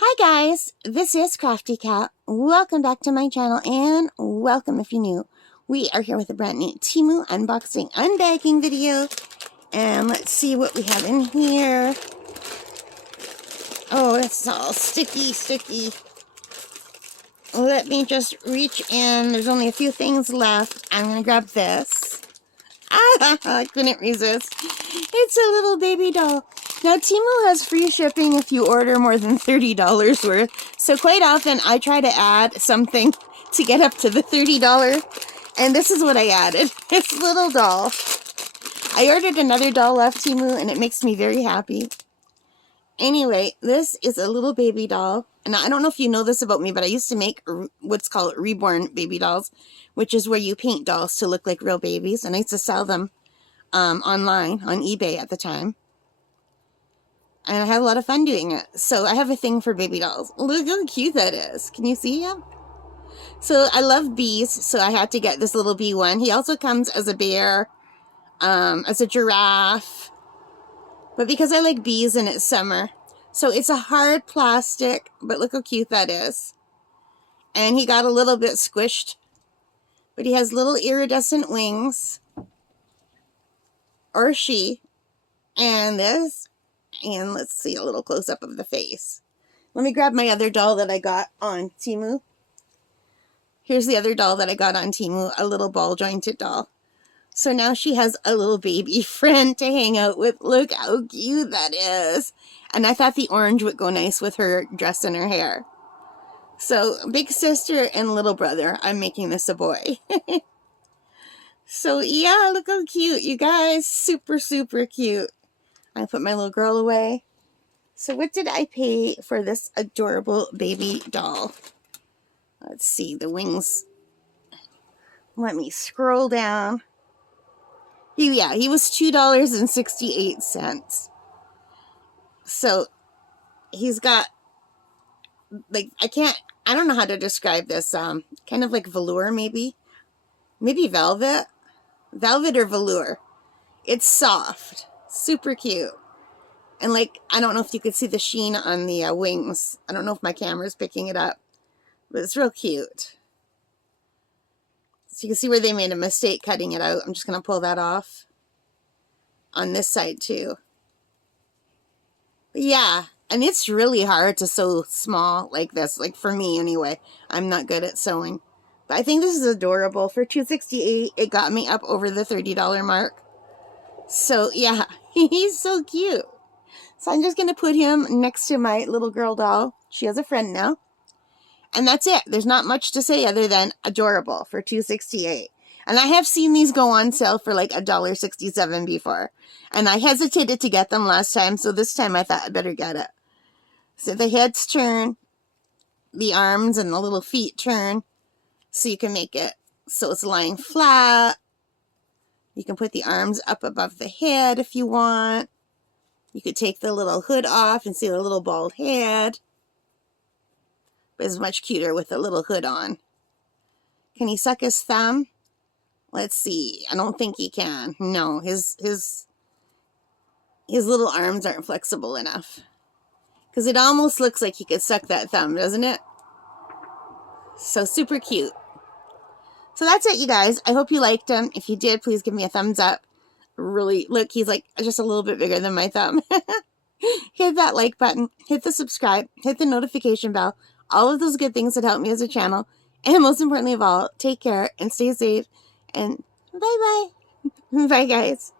Hi guys, this is Crafty Cat. Welcome back to my channel and welcome if you're new. We are here with a brand new Temu unboxing unbagging video. And let's see what we have in here. Oh, it's all sticky. Let me just reach in. There's only a few things left. I'm going to grab this. I couldn't resist. It's a little baby doll. Now, Temu has free shipping if you order more than $30 worth. So quite often, I try to add something to get up to the $30. And this is what I added. This little doll. I ordered another doll off Temu, and it makes me very happy. Anyway, this is a little baby doll. And I don't know if you know this about me, but I used to make what's called reborn baby dolls, which is where you paint dolls to look like real babies. And I used to sell them online on eBay at the time. And I had a lot of fun doing it. So I have a thing for baby dolls. Look how cute that is. Can you see him? So I love bees, so I had to get this little bee one. He also comes as a bear, as a giraffe. But because I like bees and it's summer. So it's a hard plastic, but look how cute that is. And he got a little bit squished. But he has little iridescent wings. Or she. And this. And let's see a little close-up of the face. Let me grab my other doll that I got on Temu. Here's the other doll that I got on Temu, a little ball-jointed doll. So now she has a little baby friend to hang out with. Look how cute that is. And I thought the orange would go nice with her dress and her hair. So, big sister and little brother. I'm making this a boy. So, yeah, look how cute, you guys. Super cute. I put my little girl away. So what did I pay for this adorable baby doll? Let's see, the wings. Let me scroll down. He was $2.68. So he's got, like, I don't know how to describe this. Kind of like velour, maybe. Maybe velvet. Velvet or velour. It's soft. Super cute. And like, I don't know if you could see the sheen on the wings. I don't know if my camera's picking it up. But it's real cute. So you can see where they made a mistake cutting it out. I'm just going to pull that off. On this side too. But yeah. And it's really hard to sew small like this. Like for me anyway. I'm not good at sewing. But I think this is adorable. For $2.68, it got me up over the $30 mark. So, yeah, he's so cute. So I'm just going to put him next to my little girl doll. She has a friend now. And that's it. There's not much to say other than adorable for $2.68. And I have seen these go on sale for like $1.67 before. And I hesitated to get them last time, so this time I thought I better get it. So the heads turn, the arms and the little feet turn. So you can make it so it's lying flat. You can put the arms up above the head if you want. You could take the little hood off and see the little bald head. But it's much cuter with the little hood on. Can he suck his thumb? Let's see. I don't think he can. No, his little arms aren't flexible enough. Because it almost looks like he could suck that thumb, doesn't it? So super cute. So that's it, you guys. I hope you liked him. If you did, please give me a thumbs up. Really, look, he's like just a little bit bigger than my thumb. Hit that like button. Hit the subscribe. Hit the notification bell. All of those good things that help me as a channel. And most importantly of all, take care and stay safe. And bye-bye. Bye, guys.